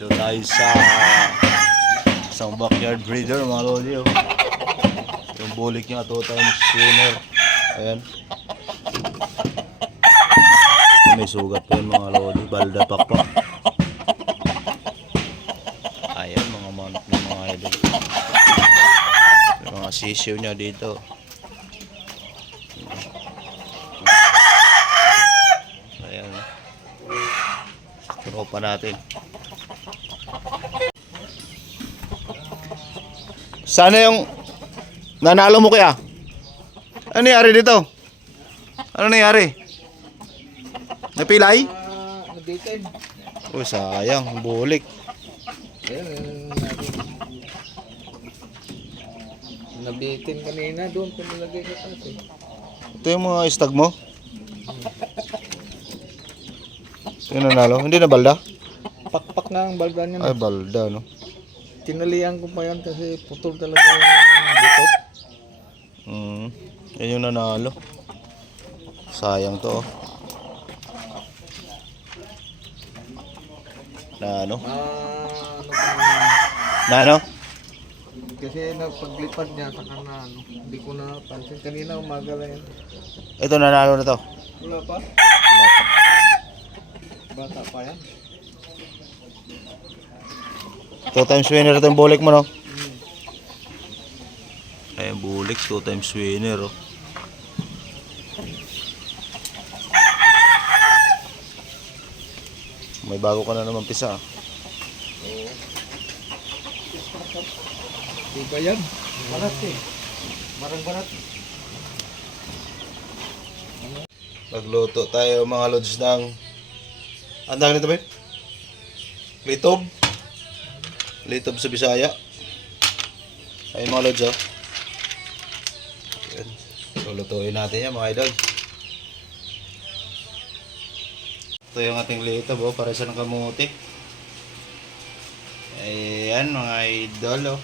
Dito tayo sa isang backyard breeder mga lodi. Oh. Yung bulik niya 2 times winner. Ayan. May sugat pa yun mga lodi. Balda pakpak. Ayan mga manok ng mga idol. Yung mga sisiw niya dito. Ayan. Tropa natin. Sana yung nanalo mo kaya? Ano nangyari dito? Ano nangyari? Napilay? Nabitin. Oh, sayang. Bulik. Ayun, nabitin kanina doon pinilagay ko kasi. Ito yung mga istag mo? Ito yung nanalo? Hindi na balda? Pakpak nga ang balda niya. Ay, balda, no? Tinalian ko pa yan kasi putol talaga yung butok. Yan yung nanalo. Sayang to, oh. Na ano? Na ano? Kasi paglipad niya saka na ano, hindi ko na pansin. Kanina umaga lang yan. Ito nanalo na to. Wala pa? Wala pa. Bata pa yan. 2 times winner ito yung bulik mo, no? Ay, bulik 2 times winner, oh. May bago ka na naman pisa. Oo. Di ba yan? Barat eh. Marang barat. Nagluto tayo mga lods ng andang nito ba? Litob. Litob sa Bisaya. Ay mga lods, oh. Ayan. Lulutuin natin yan mga idol. Ito yung ating litob, oh, para sa ng kamuti. Ayan mga idol, oh.